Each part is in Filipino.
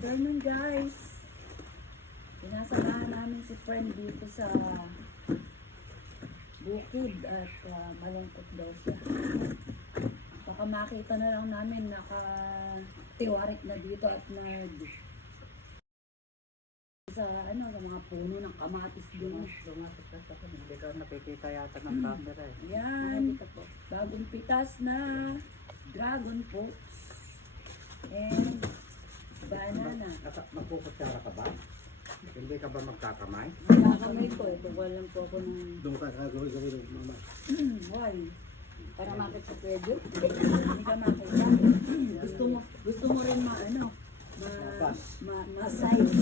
afternoon guys. Pinasamahan namin si friend dito sa bukid at malungkot daw siya. Baka makita na lang namin nakatiwarik na dito at sa sa mga puno ng kamatis doon. Lumakas ka sa akin. Hindi ka nakikita yata ng camera eh. Yan. Bagong pitas na dragon fruits and banana. Magkukutsara ka ba? Hindi ka ba magkakamay? Nakakamay ko eh. Bukal lang po ako ng... Doon ka gawin ng mama. Why? Para makita sa pwede. Hindi ka makita. Gusto mo rin ma-size.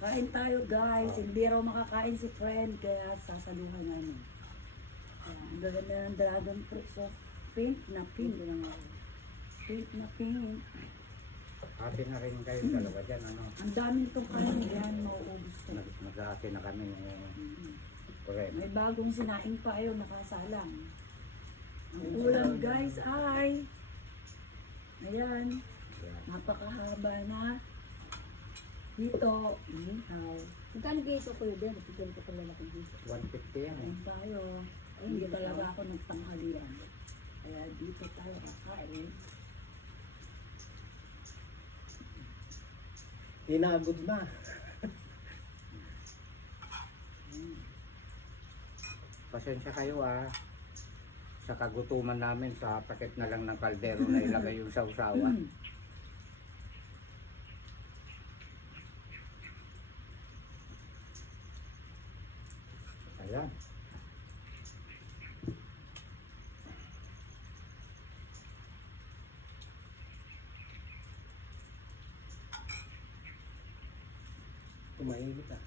Kain tayo guys. Hindi raw makakain si friend. Kaya sasaluhan namin. Ang gaganda ng dragon fruit. So, pink na pink. Pink na pink. Hati na rin kayo dalawa dyan, ano? Ang dami itong kanin yan. Mauubos ko. Nag-hati na kami correct. May bagong sinaing pa ayaw nakasalang. Ang ulam guys ay ayan, napakahaba na dito, inihaw. Magkano kayo ito kuya din? Magkano ito pala laki dito? 150 yan eh. Ayan tayo. Ay, hindi talaga ako nagtanghalian. Kaya dito tayo kakain. Hinagod na. Pasensya kayo sa kagutuman namin sa paket na lang ng kaldero na ilagay yung sausawa. Ayan. Kumainit ah.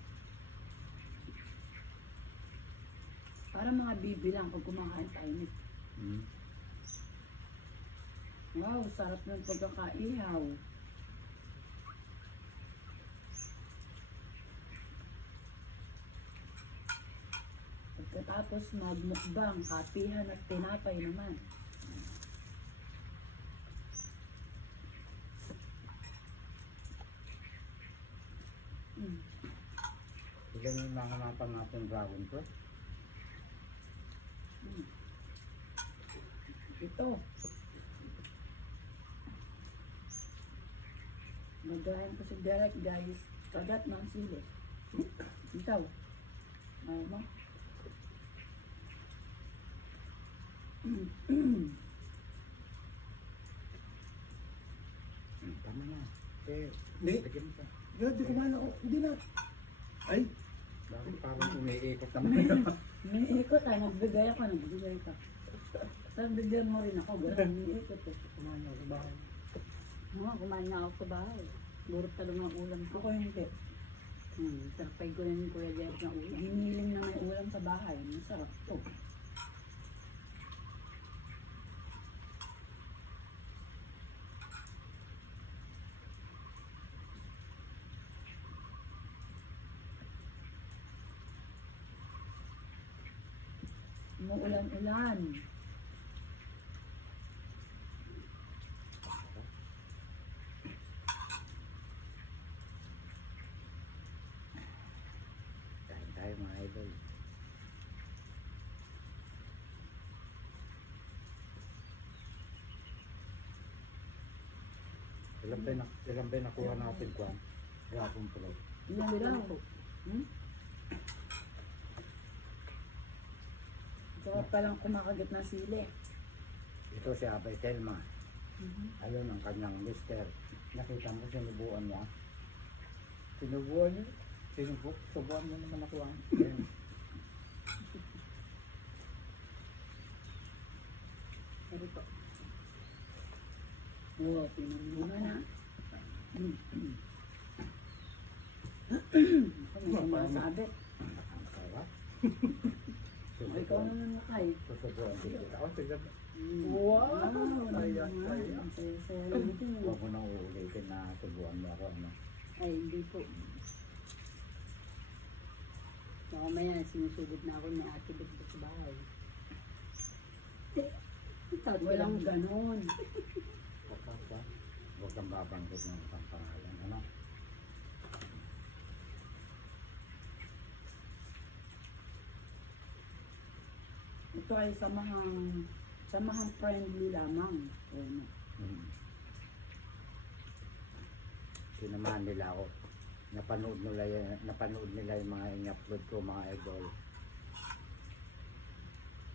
Para mga bibi lang pag kumakain tayo. Wow, sarap ng pagkakaihaw. Pagkatapos magmukbang, kapihan at tinapay naman. Ilan yung mga natin dragon fruit? Ito. Magayan ko si Derek guys. Kagat ng sili. Ikaw. Ano? Tama na. Hindi. Lagyan mo pa. Hindi kumain ako. Hindi na. Ay. Bakit parang umiikot naman? May ikot ay nagbigay ako, nagbigay ka. Tapos bigyan mo rin ako, gano'n may ikot eh. Kumain ako sa bahay. Kumain na ako sa bahay. Burot talong ng ulam ko. Ako hindi. Sarapay ko na yung kuya Jeff ng ulam. Hiniling na may ulam sa bahay. Masarap to. Umuulan-ulan. Kain tayo mga idol. Ilan ba nakuha natin kwan? Dragon fruit. Ilan lang. Sarap palang kumakagat na sili. Ito si Abay Telma. Ayun ang kanyang mister. Nakita mo sinubuan niya. Sinubuan niya? Subuan mo naman ako ang. Sabi po. Oo, pinamuna na. Ano sumasabi? Ang sarap. Ikaw naman nakay. Susubuan din kita. O, tignan mo. Wow! Ayan. Ang saya-saya nito. Huwag mo nang uulitin na subuan mo ako. Ano? Ay, hindi po. Mamaya, sinusugod na ako ni Ate Bit sa bahay. Ikaw, Walang ganon. Kapag ba? Huwag kang babanggit ng isang pangalan. Ano? Ito ay samahang friendly lamang. Ayun. Sinamahan nila ako. Napanood nila yung mga in-upload ko, mga idol.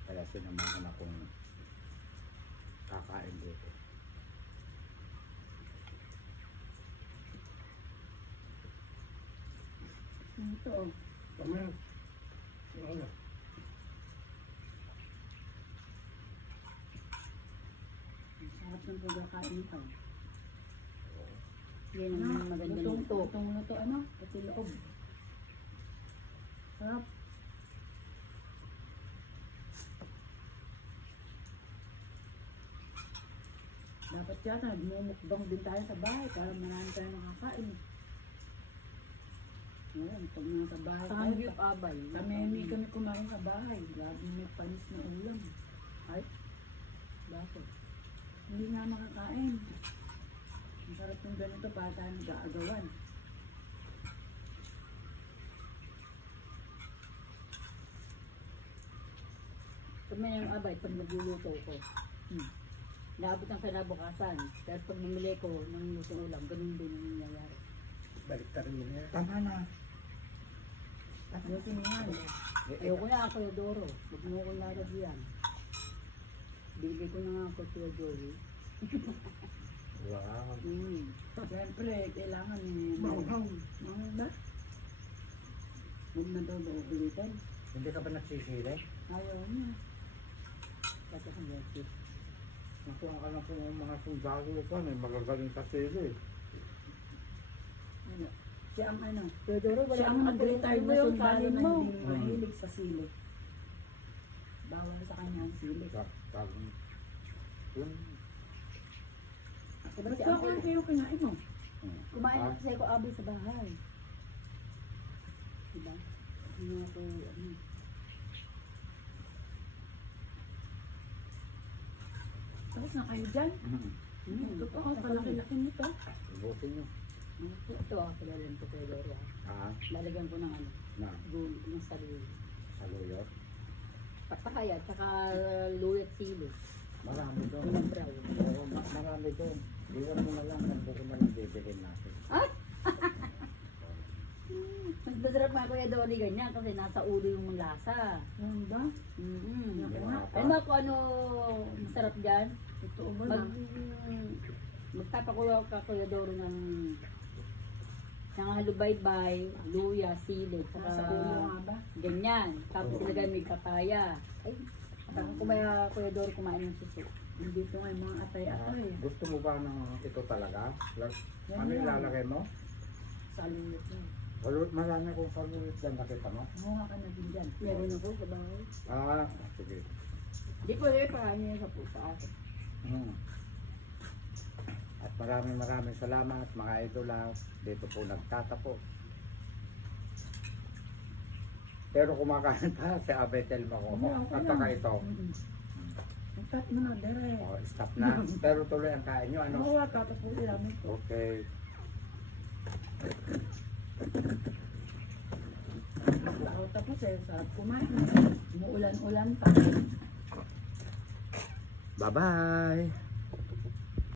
Kaya sinamahan akong kakain dito. Ito oh. Tama. Ano? Ang sarap ng pagkakain nito. Yan ang maganda luto. Itong luto ano? Pati loob. Sarap. Dapat yata nagmumukbang din tayo sa bahay para marami tayo makakain. Ngayon, pag nasa bahay tayo, Sangyup abay. kami kumain sa bahay. Lagi may panis na ulam. Ay, bakit? Hindi nga makakain. Ang sarap ng ganito para tayo nag-aagawan. Tumaya yung abay pag nagluluto ko. Naabot ang kinabukasan. Pero pag namili ko ng lutong ulam, ganun din ang nangyayari. Balik ta rin yan. Tama na. Ayusin mo yan. Ayoko na ako yung Doro. Huwag mo ko lalagyan. Bili ko na nga ako yung Doro. Wow. Siyempre, kailangan Manghang. Manghang ba? Huwag na daw ba ulitin? Hindi ka ba nagsisili? Ayaw niya. Kasi ang yaki. Nakuha ka na po ng mga sundalo ka, may magagaling sa sili. Ano? Siya ang ano? Kuya Doro, wala Siya ang akong nag-retired na ano yung sundalo kanin na mo. hindi mahilig sa sili. Bawal sa kanya ang sili. Tagong. Yun. Ba't ko ako kayo kinain mo? Kumain Ah, kasi ako abay sa bahay. Diba? Hindi ako, ano. Tapos na kayo dyan? Ito po, ang kalaki-laki nito. Ubusin nyo. Ito ah, kailangan ko kay Doro. Ah, Lalagyan ko ng ano, na, ng sarili. saluyo. Patakaya, tsaka luya at sili. Marami doon. Yung brown. Oo, marami doon. Iwan mo na lang, ang buko na lang bibilin natin. Magdasarap nga Kuya Dori ganyan kasi nasa ulo yung lasa. Ano ba? Mm-hmm. Wala pa. Ano ako ano masarap dyan? Totoo ba Mag, na? magtapakulo ka Kuya Doro ng halubaybay, luya, sili, Nasa ulo saka nga ba? ganyan. Tapos ilagay may papaya. Ay, parang kumaya Kuya Doro kumain ng suso. Nandito nga yung mga atay-atay. Gusto mo ba ng ito talaga? Yan Ano yan. ilalagay mo? Saluyot na. Marami kong saluyo dyan, nakita mo? Kumuha ka na din dyan. Meron ako sa bahay. Ah, sige. Di ko rin pakain niya sa pusa akin. At maraming salamat mga idol. Dito po nagtatapos. Pero kumakain pa si Abay Telma ko. At saka ito. Stop mo na, dere. Oh, stop na. Pero tuloy ang kain nyo. Ano? Oo, tatapusin namin ito. Okay. Ako tapos eh, sarap kumain. Umuulan-ulan pa. Bye-bye.